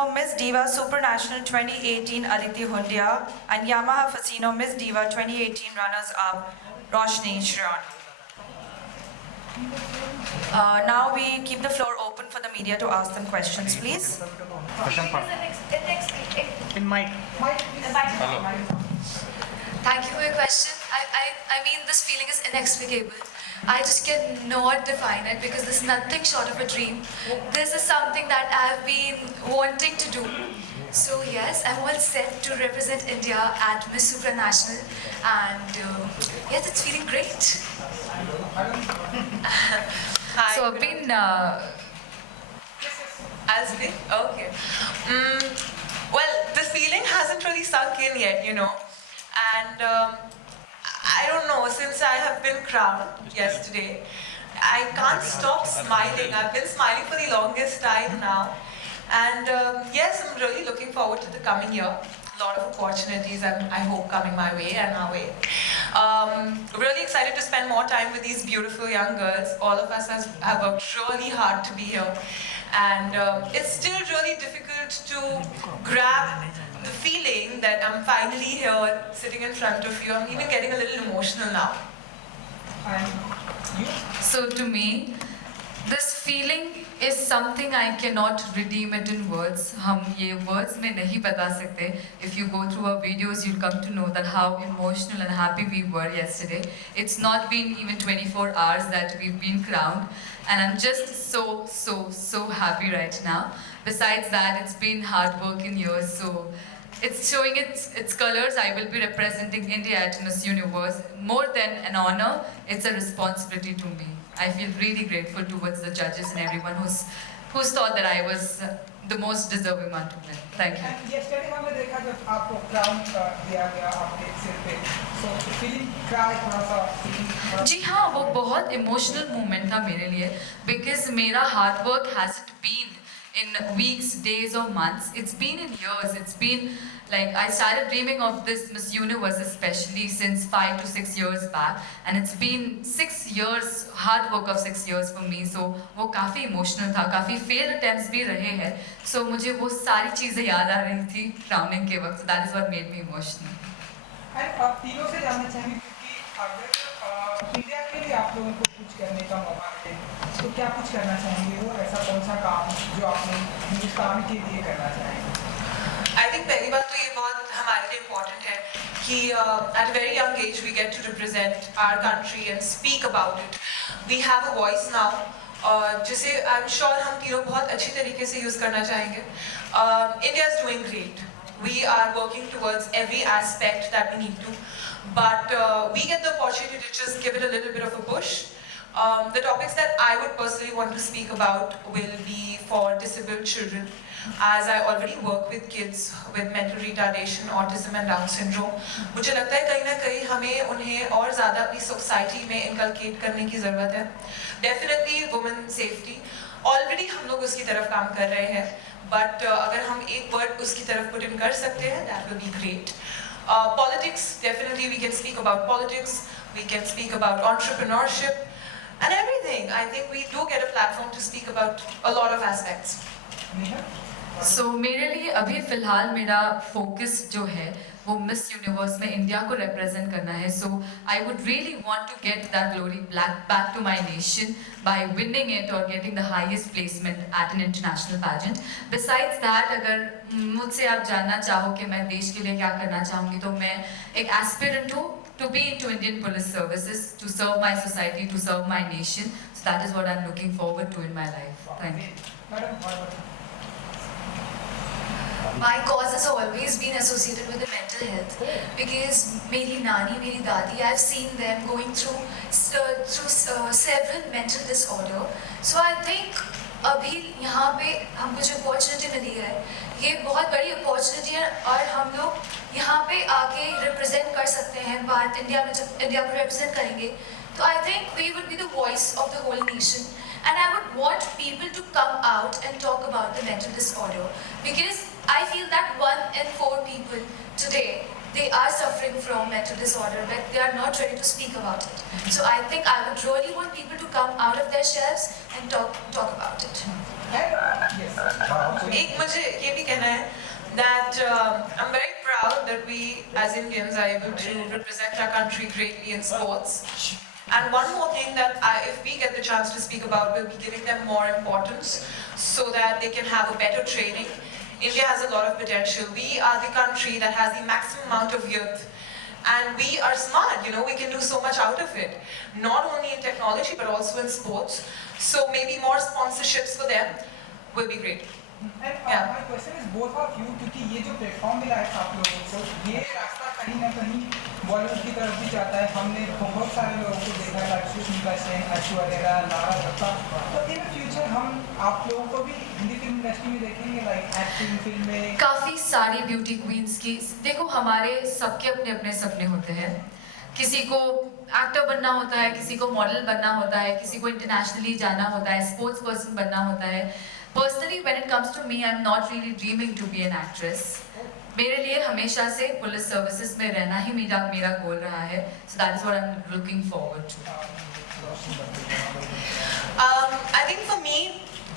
Fasino Miss Diva Supernational 2018 Aditi Hundia and Yamaha Fasino Miss Diva 2018 runners-up Roshni Shriran. Now we keep the floor open for the media to ask them questions, please. In mic. Hello. Thank you for your question. I mean, this feeling is inexplicable. I just cannot define it because this is nothing short of a dream. This is something that I've been wanting to do. So yes, I'm all set to represent India at Miss Supranational, and yes, it's feeling great. Hi. So I've been. I'll speak? Okay. Well, the feeling hasn't really sunk in yet, you know. And I don't know, since I have been crowned yesterday, I can't stop smiling. I've been smiling for the longest time now. And yes, I'm really looking forward to the coming year. A lot of opportunities, I hope, coming my way and our way. Really excited to spend more time with these beautiful young girls. All of us have worked really hard to be here. And it's still really difficult to grab the feeling that I'm finally here, sitting in front of you. I'm even getting a little emotional now. So to me, this feeling is something I cannot redeem it in words. हम ये words में नहीं बता सकते. If you go through our videos, you'll come to know that how emotional and happy we were yesterday. It's not been even 24 hours that we've been crowned, and I'm just so happy right now. Besides that, it's been hard work in years, so it's showing its colors. I will be representing India at Miss Universe. More than an honor, it's a responsibility to me. I feel really grateful towards the judges and everyone who's thought that I was the most deserving one to win. Thank you. Yesterday हमने देखा जब आपको crown दिया गया आपके सिर पे, so feeling cry थोड़ा सा. जी हाँ, वो बहुत emotional moment था मेरे लिए, because मेरा hard work hasn't been in weeks, days or months. It's been in years. It's been like I started dreaming of this Miss Universe especially since 5 to 6 years back, and it's been 6 years, hard work of 6 years for me. So वो काफ़ी emotional था, काफ़ी failed attempts भी रहे हैं. So मुझे वो सारी चीज़ें याद आ रही थी crowning के वक्त. So that is what made me emotional. और तीनों से जानना चाहेंगे कि अगर इंडिया के लिए आप लोगों को कुछ करने का मौका मिले, तो क्या कुछ करना चाहेंगे? वो ऐसा कौन सा काम जो आपने हिंदुस्तान के लिए करना चाहेंगे? I think पहली बात तो ये बहुत हमारे लिए important है कि at a very young age we get to represent our country and speak about it. We have a voice now, जिसे I'm sure हम तीनों बहुत अच्छी तरीके से use करना चाहेंगे. India is doing great. We are working towards every aspect that we need to, but we get the opportunity to just give it a little bit of a push. The topics that I would personally want to speak about will be for disabled children, as I already work with kids with mental retardation, autism and Down syndrome. मुझे लगता है कहीं ना कहीं हमें उन्हें और ज़्यादा अपनी सोसाइटी में इनकलकेट करने की ज़रूरत है. Definitely women safety. Already हम लोग उसकी तरफ काम कर रहे हैं, but अगर हम एक word उसकी तरफ put in कर सकते हैं, that will be great. Politics, definitely we can speak about politics. We can speak about entrepreneurship. And everything. I think we do get a platform to speak about a lot of aspects. So मेरे लिए अभी फिलहाल मेरा focus जो है वो Miss Universe में India को represent करना है. So I would really want to get that glory back to my nation by winning it or getting the highest placement at an international pageant. Besides that, अगर मुझसे आप जानना चाहो कि मैं देश के लिए क्या करना चाहूँगी, तो मैं एक aspirant हूँ to be into Indian Police Services, to serve my society, to serve my nation. So that is what I'm looking forward to in my life. Thank you. My cause has always been associated with the mental health because मेरी नानी, मेरी दादी, I've seen them going through several mental disorder. So I think अभी यहाँ पे हमको जो opportunity मिली है, ये बहुत बड़ी अपॉर्चुनिटी है और हम लोग यहाँ पे आके रिप्रेजेंट कर सकते हैं. भारत इंडिया में जब इंडिया को रिप्रेजेंट करेंगे, तो I think we would be the voice of the whole nation, and I would want people to come out and talk about the mental disorder because I feel that 1 in 4 people today they are suffering from mental disorder, but they are not ready to speak about it. So I think I would really want people to come out of their shells and talk about it. And yes, एक मुझे ये भी कहना है that I'm very proud that we as Indians are able to represent our country greatly in sports. And one more thing that if we get the chance to speak about, we'll be giving them more importance so that they can have a better training. India has a lot of potential. We are the country that has the maximum amount of youth. And we are smart, you know, we can do so much out of it. Not only in technology, but also in sports. So maybe more sponsorships for them will be great. And Yeah. my question is both of you, क्योंकि ये जो platform मिला है आप लोगों को, ये रास्ता कहीं ना कहीं बॉलीवुड की तरफ भी जाता है. हमने बहुत सारे लोगों को देखा है, स्मिता सेन, ऐश्वर्या, लारा दत्ता. तो इन फ्यूचर हम आप लोगों को भी हिंदी फिल्म इंडस्ट्री में देखेंगे, लाइक एक्टिंग फिल्म में. काफ़ी सारी ब्यूटी क्वींस की, देखो हमारे सबके अपने अपने सपने होते हैं. किसी को एक्टर बनना होता है, किसी को मॉडल बनना होता है, किसी को इंटरनेशनली जाना होता है, स्पोर्ट्स पर्सन बनना होता है. Personally when it comes to me, I am not really dreaming to be an actress. मेरे लिए हमेशा से पुलिस सर्विसेज में रहना ही मेरा गोल रहा है. So that is what I am looking forward to. I think for me,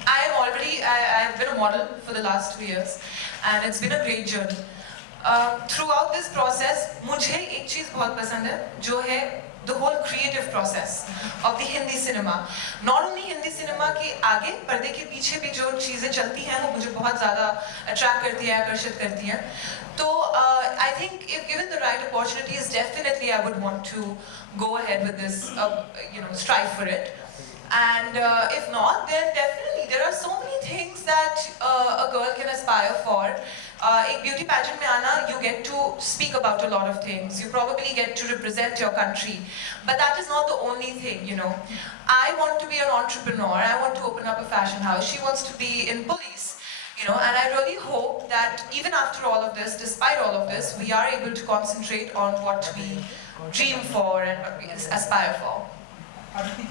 I've been a model for the last 2 years and it's been a great journey. Throughout this process, मुझे एक चीज़ बहुत पसंद है जो है the whole creative process of the Hindi cinema. Not only Hindi cinema के आगे पर्दे के पीछे भी जो चीज़ें चलती हैं वो मुझे बहुत ज़्यादा attract करती हैं, आकर्षित करती हैं. तो I think if given the right opportunities, definitely I would want to go ahead with this, strive for it. And if not, then definitely there are so many things that a girl can aspire for. एक beauty pageant में आना, you get to speak about a lot of things. You probably get to represent your country. But that is not the only thing, you know. I want to be an entrepreneur. I want to open up a fashion house. She wants to be in police, you know. And I really hope that even after all of this, despite all of this, we are able to concentrate on what we dream for and what we aspire for. Aditi?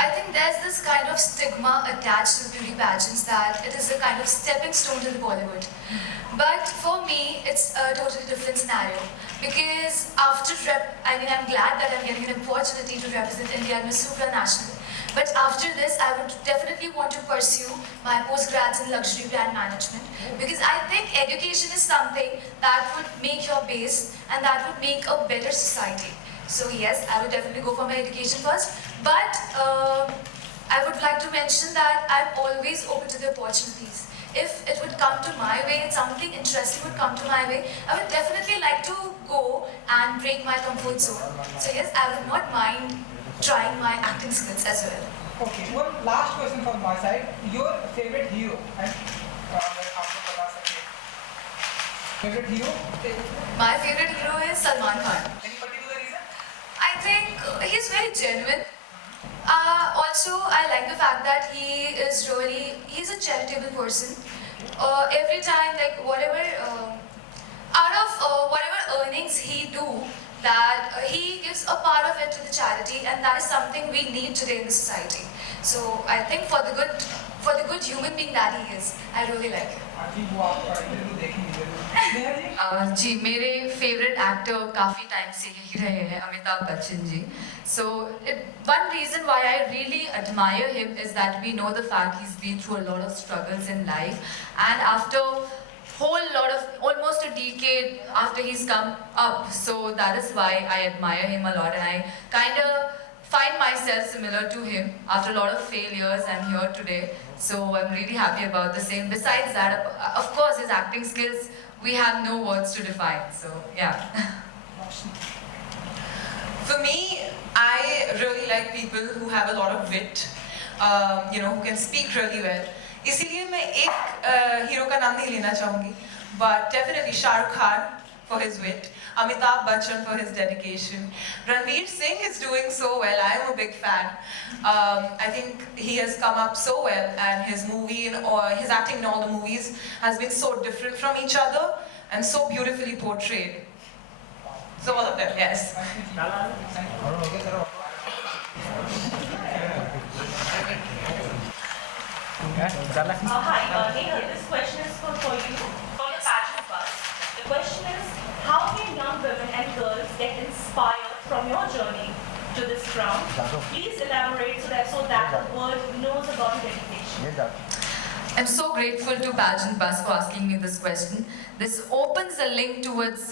I think there's this kind of stigma attached to beauty pageants that it is a kind of stepping stone to the Bollywood. But for me, it's a totally different scenario. Because I'm glad that I'm getting an opportunity to represent India in Miss Supranational. But after this, I would definitely want to pursue my postgrads in luxury brand management. Because I think education is something that would make your base and that would make a better society. So yes, I would definitely go for my education first. But I would like to mention that I'm always open to the opportunities. If it would come to my way, something interesting would come to my way, I would definitely like to go and break my comfort zone. So yes, I would not mind trying my acting skills as well. Okay, one last question from my side. Your favorite hero? And अगर आपको बता सके. Favorite hero? My favorite hero is Salman Khan. Any particular reason? I think he's very genuine. Also, I like the fact that he's a charitable person. Every time, like whatever, out of whatever earnings he do, that he gives a part of it to the charity, and that is something we need today in the society. So I think for the good human being that he is, I really like him. आखिर वो आप interview देखेंगे जरूर. नेहा जी? जी मेरे favourite actor काफ़ी time से यही रहे हैं, Amitabh Bachchan ji. So one reason why I really admire him is that we know the fact he's been through a lot of struggles in life, and after almost a decade after he's come up, so that is why I admire him a lot, and I kind of find myself similar to him. After a lot of failures, I'm here today, so I'm really happy about the same. Besides that, of course, his acting skills, we have no words to define, so yeah. For me, I really like people who have a lot of wit, who can speak really well. इसीलिए मैं एक hero का नाम नहीं लेना चाहूँगी, but definitely Shah Rukh Khan for his wit, Amitabh Bachchan for his dedication, Ranveer Singh is doing so well. I am a big fan. I think he has come up so well, and his his acting in all the movies has been so different from each other and so beautifully portrayed. So all of them, yes. Hi, Neha, this question is for you, for the pageant bus. The question is, how can young crown. Please elaborate so that the world knows about your dedication. I'm so grateful to Pageant Bus for asking me this question. This opens a link towards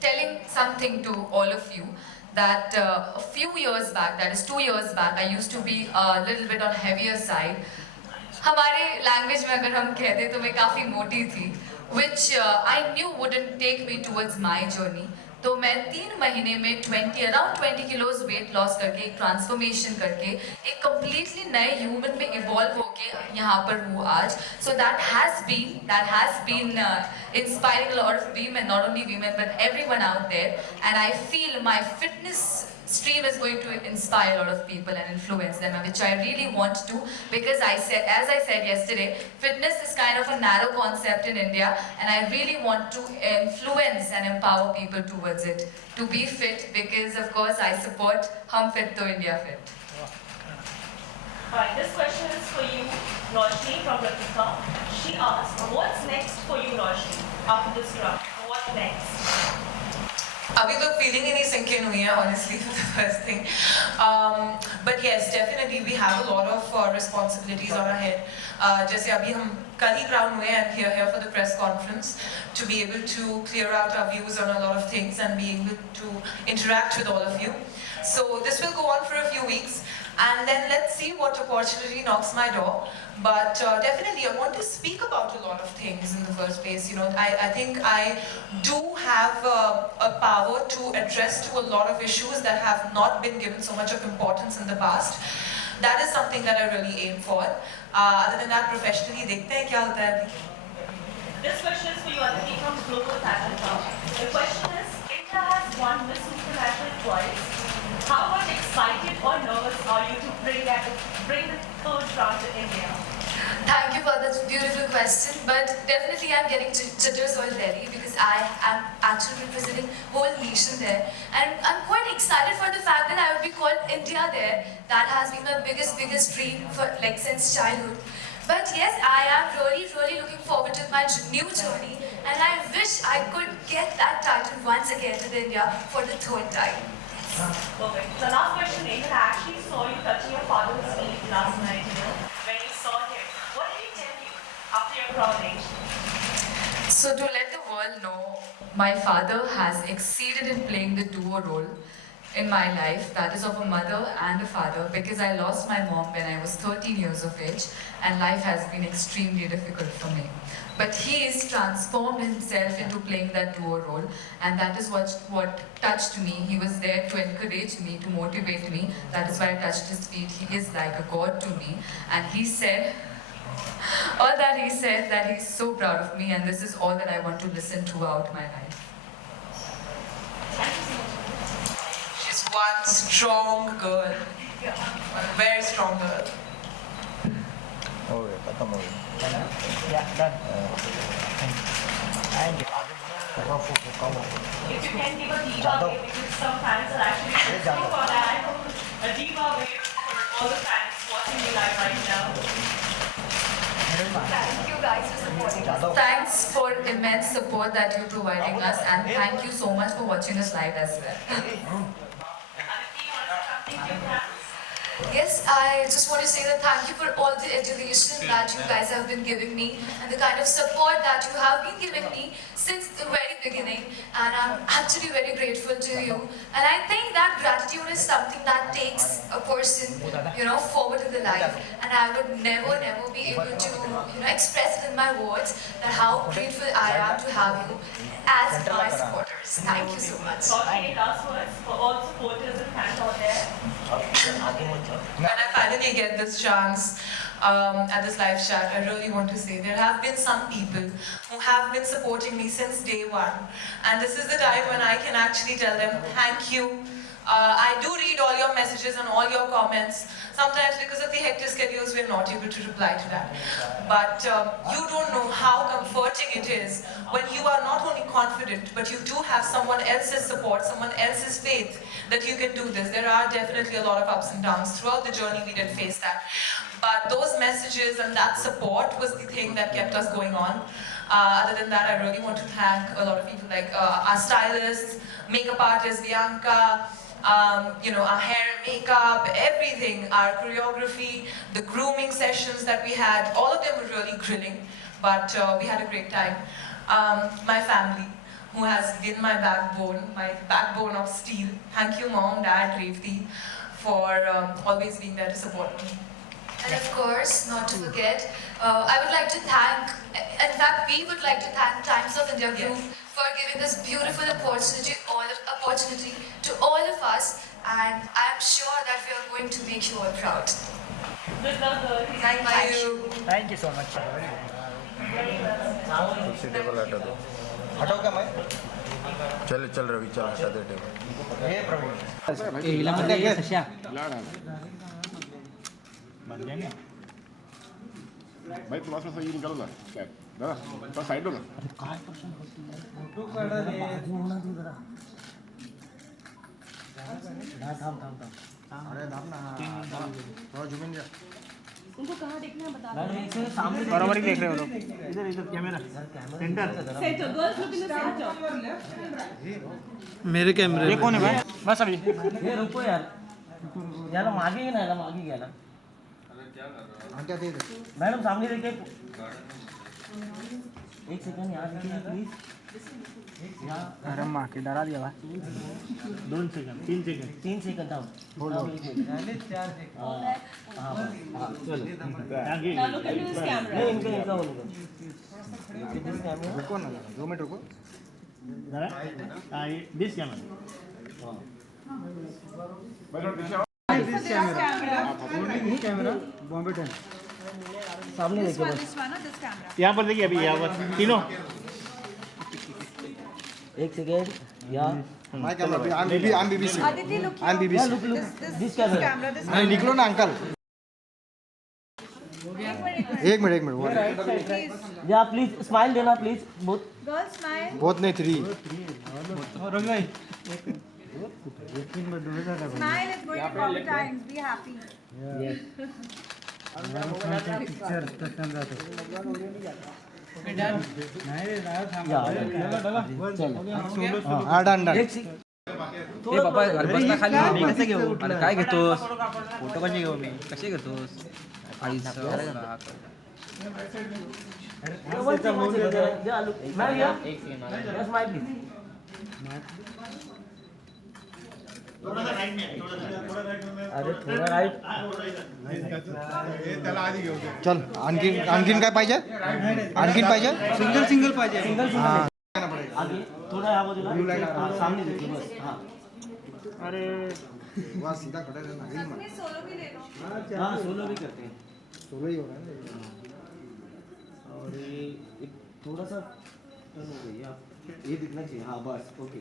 telling something to all of you that a few years back, that is 2 years back, I used to be a little bit on heavier side. हमारे language में अगर हम कहते तो मैं काफ़ी मोटी थी, which I knew wouldn't take me towards my journey. तो मैं 3 महीने में around 20 kilos weight loss करके एक ट्रांसफॉर्मेशन करके एक completely नए ह्यूमन में इवॉल्व होके यहाँ पर हूँ आज. So that has been inspiring a lot of women, not only women but everyone out there, and I feel my fitness stream is going to inspire a lot of people and influence them, which I really want to, because as I said yesterday, fitness is kind of a narrow concept in India, and I really want to influence and empower people towards it, to be fit, because of course I support Hum Fit to India Fit. Alright, this question is for you, Roshni from Ritika. She asked, what's next for you, Roshni, after this round? What next? अभी तो feeling ही नहीं sink in हुई है honestly for the first thing, but yes, definitely we have a lot of responsibilities on our head. जैसे अभी हम कल ही crown हुए and here for the press conference to be able to clear out our views on a lot of things and be able to interact with all of you. So this will go on for a few weeks, and then let's see what opportunity knocks my door. But definitely I want to speak about a lot of things in the first place. You know, I think I do have a power to address to a lot of issues that have not been given so much of importance in the past. That is something that I really aim for. Other than that, professionally, देखते हैं क्या होता है अभी. This question is for you, Aditi, from Global Talent Hub. The question is, India has won Miss International twice. How much excited or nervous are you to bring the third round to India? Thank you for that beautiful question, but definitely I'm getting jitters already because I am actually representing whole nation there, and I'm quite excited for the fact that I would be called India there. That has been my biggest dream for since childhood. But yes, I am really looking forward to my new journey, and I wish I could get that title once again in India for the third time. Perfect. The last question, Nathan, I actually saw you touching your father's feet last night, when you saw him. What did he tell you after your coronation? So to let the world know, my father has exceeded in playing the duo role in my life, that is of a mother and a father, because I lost my mom when I was 13 years of age, and life has been extremely difficult for me. But he has transformed himself into playing that duo role, and that is what touched me. He was there to encourage me, to motivate me. That is why I touched his feet. He is like a god to me, and he said, all that he said, that he's so proud of me, and this is all that I want to listen throughout my life. She's one strong girl, a very strong girl. Okay, खत्म हो गया. Yeah, done. And If you can give a diva wave, because some fans are actually so for that. A diva wave for all the fans watching you live right now. Thank you guys for supporting us. Thanks for immense support that you're providing us, and thank you so much for watching us live as well. Aditi, you want to say something to your fans? Yes, I just want to say that thank you for all the adulation that you guys have been giving me and the kind of support that you have been giving me since the very beginning, and I'm actually very grateful to you. And I think that gratitude is something that takes a person, forward in the life, and I would never be able to, express it in my words that how grateful I am to have you as my supporters. Thank you so much. Roshni, last words for all supporters and fans out there. When I finally get this chance at this live chat, I really want to say there have been some people who have been supporting me since day one, and this is the time when I can actually tell them thank you. I do read all your messages and all your comments. Sometimes because of the hectic schedules, we're not able to reply to that. But you don't know how comforting it is when you are not only confident, but you do have someone else's support, someone else's faith that you can do this. There are definitely a lot of ups and downs. Throughout the journey, we did face that. But those messages and that support was the thing that kept us going on. Other than that, I really want to thank a lot of people like our stylists, makeup artist Bianca, our hair and makeup, everything, our choreography, the grooming sessions that we had, all of them were really grilling, but we had a great time. My family, who has been my backbone of steel. Thank you, Mom, Dad, Revati, for always being there to support me. And of course, not to forget, I would like to thank, in fact, we would like to thank Times of India Group for giving this beautiful opportunity to all of us, and I am sure that we are going to make you all proud. Good luck, girls. Thank you. Thank you so much. कुर्सी table हटा दो हटाओ क्या मैं चल चल रवि चल हटा दे टेबल हे प्रवीण हिलामध्ये ये सश्या भाई थोड़ा सा सही निकल ना दादा थोड़ा साइड हो ना काय फोटो काढा रे थांब थांब थांब अरे थांब ना थोड़ा झूम इन जा उनको कहाँ देखना है बता दो। सामने बराबर ही देख रहे हो लोग इधर इधर camera centre Center, girls look in the center. मेरे कैमरे ये कौन है भाई बस अभी हे रुको यार याला मागे घे ना याला मागे घ्या ना मैडम सामने देखिए एक सेकंड यहाँ देखिए प्लीज अरे माँ के डरा दिया भाई 2 सेकंड 3 सेकंड 3 सेकंड थांब होल्ड हाँ चलो Now look into this camera. नहीं इनका होने दो रुको ना 2 मिनट रुको दिस कैमरा कैमरा बॉम्बे 10 सामने देखिए बस This one or this camera? यहाँ पर देखिए अभी यहाँ पर तीनों एक सेकंड या मैं camera I'm BBC Aditi, look I'm here. BBC this camera Camera, this नहीं निकलो ना अंकल एक मिनट वो या प्लीज स्माइल देना प्लीज बहुत girl smile. बहुत नहीं 3 रवि भाई Smile, it's going to come times. Be happy. हाँ डन डन ए बाबा बसला खाली मी कसं घेऊ अरे काय घेतोस फोटो कसे घेऊ मी कसे घेतोस स्माइल प्लीज अरे थोड़ा राईट चल आणखीन काय पाहिजे आणखीन पाहिजे सिंगल पाहिजे सिंगल आगे थोड़ा यहाँ बाजूला हाँ, सामने देखिए बस हाँ अरे वाह सीधा खड़ा रहना सोलो भी ले लो. हाँ सोलो भी करते हैं सोलो ही हो रहा है और ये एक थोड़ा सा टर्न हो गई आप ये दिखना चाहिए हाँ बस ओके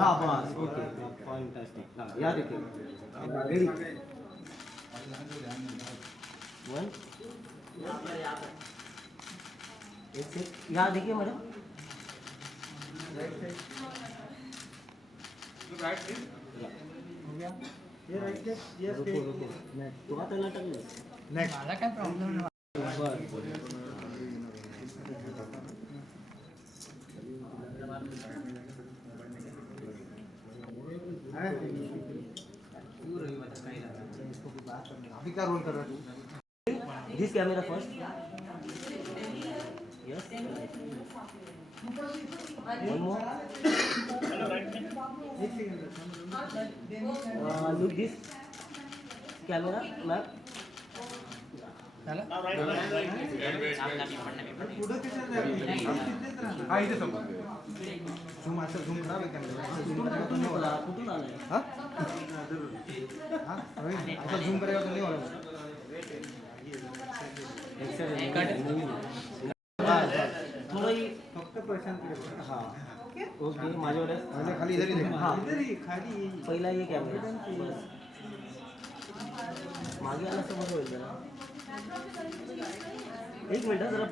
हाँ बस ओके फैंटास्टिक हाँ यहाँ देखिए रेडी 1 एक से यहाँ देखिए मैडम रुको रुको तो आता नाटक नहीं मला काय प्रॉब्लेम अभी क्या रोल कर रहा है this camera first yes one more look this camera map हा इथे समोर झूम असं झूम करा कॅमेरा कुठून आलाय हाँ हाँ ऐसा झूम करेगा तो नहीं होगा थोड़ा ही फक्त प्रशांत हाँ ओके माझ्यावर खाली इधर ही देखना हाँ पहिला ये कॅमेरा बस मागे आला समोर होईल जरा एक मिनिट जरा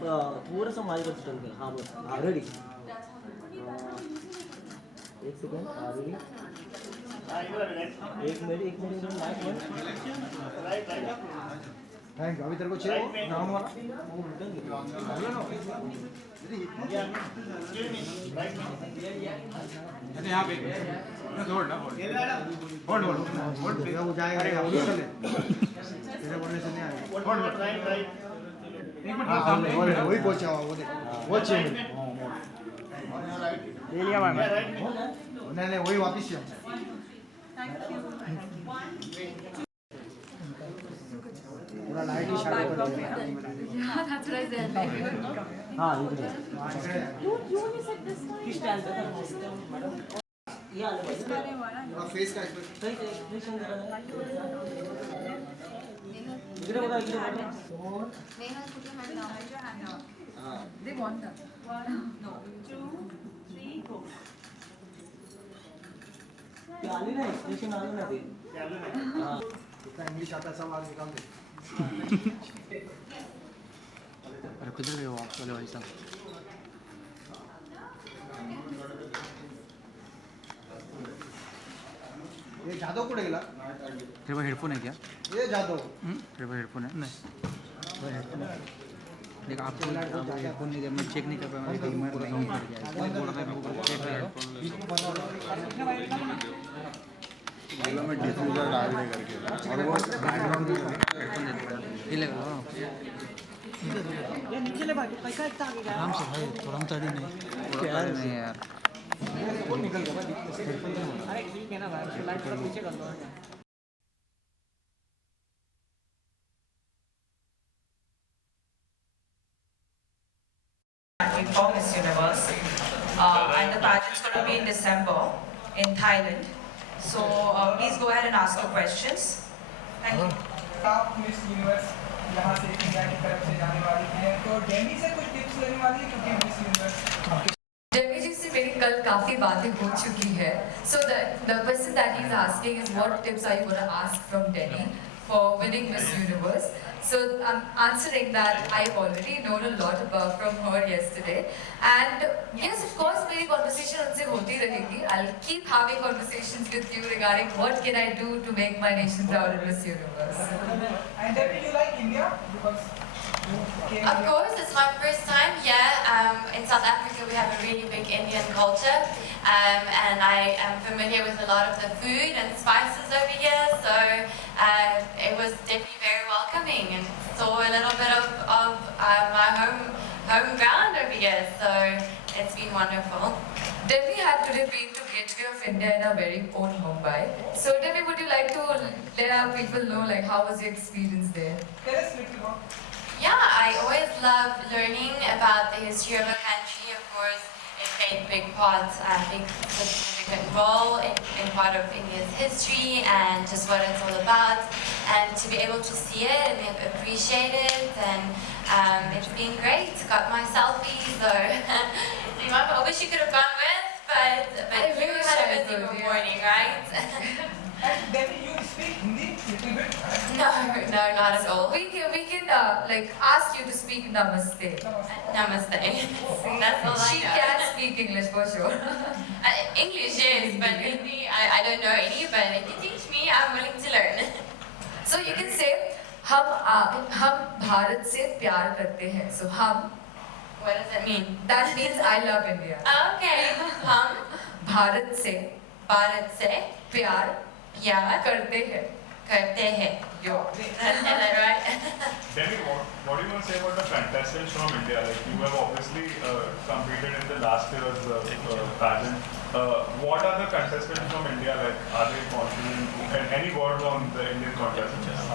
थोडंसं माझ्याकडे टर्न कर हां बस हां रेडी एक सेकंड हां रेडी एक मिनट थैंक अभी तेरे को चाहिए राउंड वाला अरे यहाँ पे वो जाएगा ऑडिशन है तेरे बोलने से नहीं आएगा वही पहुंचा हुआ वो देख वो चाहिए ले लिया मैंने नहीं वही वापस किया पूरा लाइट ही शार्प कर दिया Yeah, that's what I said. हाँ इधर You only said this one. पूरा फेस का एक्सप्रेशन इधर बोला They want that. 1, 2, 3, go. आली ना एक्सप्रेशन आली ना दे हां इतना इंग्लिश आता है सब आगे निकाल दे अरे किधर गए हो आप चले भाई साहब ये जादव कुठे गेला तेरे पास हेडफोन है क्या ये जादव तेरे पास हेडफोन है नहीं देख आपको हेडफोन नहीं दे मैं चेक नहीं कर पाया मैं कहीं मर नहीं कर गया बोल रहा है चेक हेडफोन में डिफ्यूजर डाल दे करके और वो बैकग्राउंड में हेडफोन दे ये लगा आराम से भाई थोड़ा तड़ी नहीं थोड़ा नहीं यार निकल गया अरे ठीक है ना भाई लाइट थोड़ा पीछे कर दो for Miss Universe, and the pageant's going to be in December in Thailand. So please go ahead and ask your questions. Thank you. आप मिस यूनिवर्स यहाँ से इंडिया की तरफ से जाने वाली हैं तो डेमी से कुछ टिप्स लेने वाली है क्योंकि मिस यूनिवर्स Demi ji से मेरी कल काफी बातें हो चुकी है. So the question that he's asking is what tips are you going to ask from Demi for winning Miss Universe? So I'm answering that I've already known a lot about from her yesterday, and yes, of course, मेरी conversation उनसे होती रहेगी. I'll keep having conversations with you regarding what can I do to make my nation proud in Miss Universe. And then you like India because you came Of course, it's my first time. Yeah, in South Africa we have a really big Indian culture, and I am familiar with a lot of the food and spices over here. So it was definitely very welcoming, and saw a little bit of my home ground over here. So it's been wonderful. Demi had today been to Gateway of India in our very own Mumbai. So Demi, would you like to let our people know like how was your experience there? Tell us a little about Yeah, I always love learning about the history of a country. Of course, it played a big part, a big significant role in part of India's history and just what it's all about. And to be able to see it and appreciate it, and it's been great. Got my selfie, so I wish you could have gone with, but you had a busy morning, right? and then you speak Hindi little bit No, not at all. We can like ask you to speak Namaste. Namaste. That's all I She know. can speak English for sure. English is, but Hindi, I don't know any, but if you teach me, I'm willing to learn. So you can say हम भारत से प्यार करते हैं. So हम What does that mean? that means I love India. Okay. हम भारत से भारत से प्यार प्यार करते हैं. करते हैं. Yo. Is that right? Demi, what do you want to say about the contestants from India? Like you have obviously competed in the last year's pageant. What are the contestants from India like? Are they confident? And any words on the Indian contestants?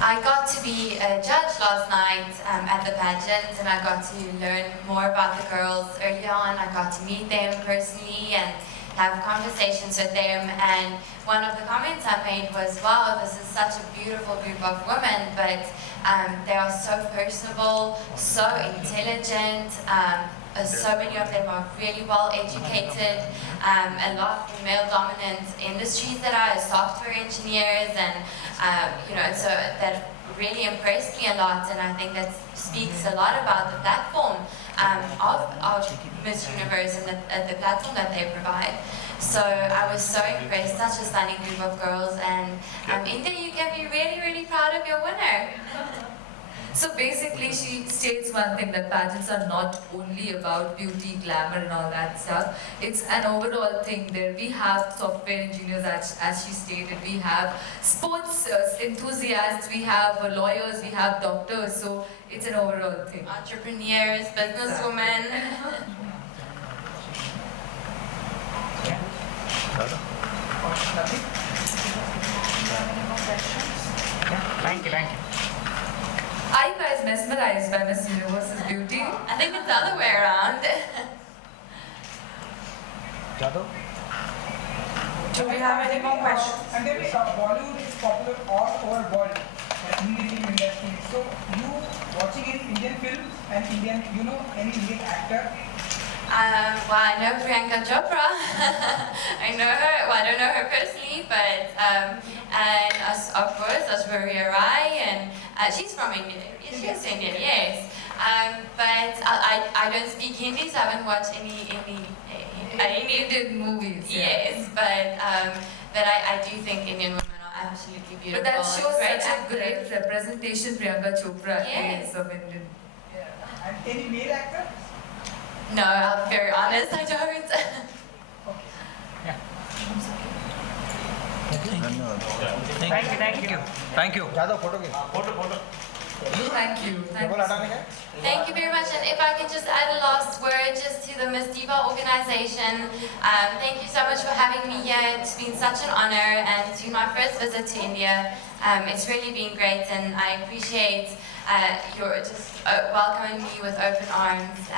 I got to be a judge last night at the pageant, and I got to learn more about the girls early on. I got to meet them personally and have conversations with them, and one of the comments I made was, wow, this is such a beautiful group of women, but they are so personable, so intelligent, so many of them are really well educated, a lot from male-dominant industries that are software engineers, and so that really impressed me a lot, and I think that speaks a lot about the platform of Miss Universe and the platform that they provide. So I was so impressed, such a stunning group of girls, and India, you can be really, really proud of your winner. So basically, she states one thing, that pageants are not only about beauty, glamour, and all that stuff. It's an overall thing. There we have software engineers, as she stated. We have sports enthusiasts. We have lawyers. We have doctors. So it's an overall thing. Entrepreneurs, businesswomen. Thank you. Are you guys mesmerized by Miss Universe's beauty? I think it's the other way around. Do we have any more questions? And then Bollywood is popular all over world, Hindi film industry. So you watching any Indian films and Indian, you know any Indian actor? Well, I know Priyanka Chopra. I know her. Well, I don't know her personally, but and of course Aishwarya Rai, and she's from India. She's Indian, yes. But I don't speak Hindi, so I haven't watched any Indian movies. Yes, but I do think Indian women are absolutely beautiful. But that shows great such a actors. great representation Priyanka Chopra Yes. is of Indian. And any male actor? No, I'll be very honest, I don't. Thank you. Thank you. Thank you very much. And if I can just add a last word just to the Miss Diva organization. Thank you so much for having me here. It's been such an honor, and it's been my first visit to India. It's really been great, and I appreciate your just welcoming me with open arms.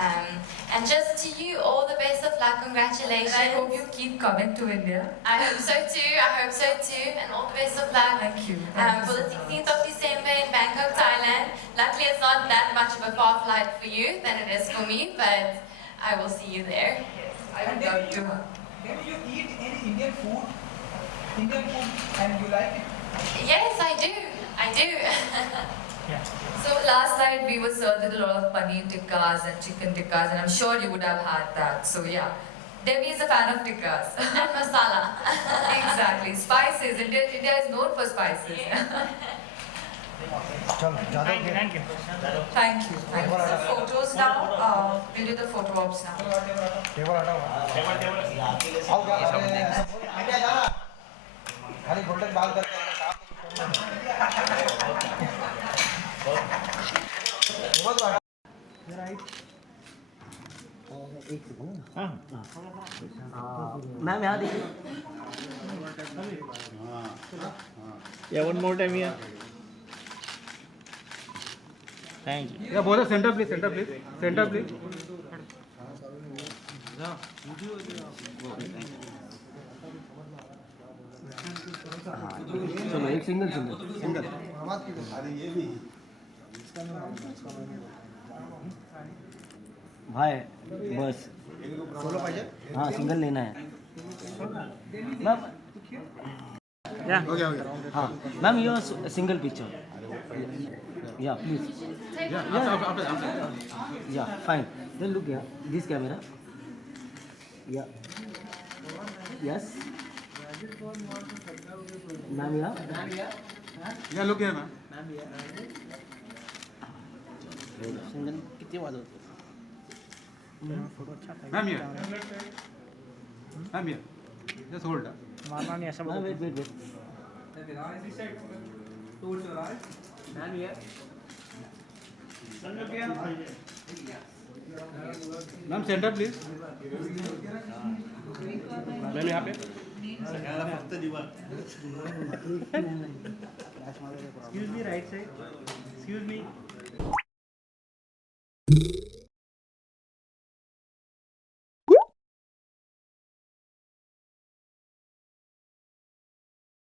And just to you, all the best of luck. Congratulations. And I hope you keep coming to India. I hope so too. And all the best of luck. Thank you. For the 16th of December in Bangkok, Thailand. Luckily, it's not that much of a far flight for you than it is for me, but I will see you there. I would love to. Then you eat any Indian food, and you like it? Yes, I do. So last night we were served with a lot of paneer tikkas and chicken tikkas, and I'm sure you would have had that. So yeah, Devi is a fan of tikkas. And masala. Exactly, spices. India is known for spices. Thank you. So photos now. We'll do the photo ops now. खाली golden बाल करके ma'am यहाँ देखिए या one more time here thank you या बोलो centre please चलो एक सिंगल भाई बस हाँ सिंगल लेना है मैम हाँ ma'am you single picture yeah please yeah fine then look yeah this camera yeah yes ma'am yeah look here single कितने वाजवतो मैम हियर जस्ट होल्ड मारना नहीं ऐसा wait ma'am centre please ma'am यहाँ पे Excuse me, right side. Excuse me.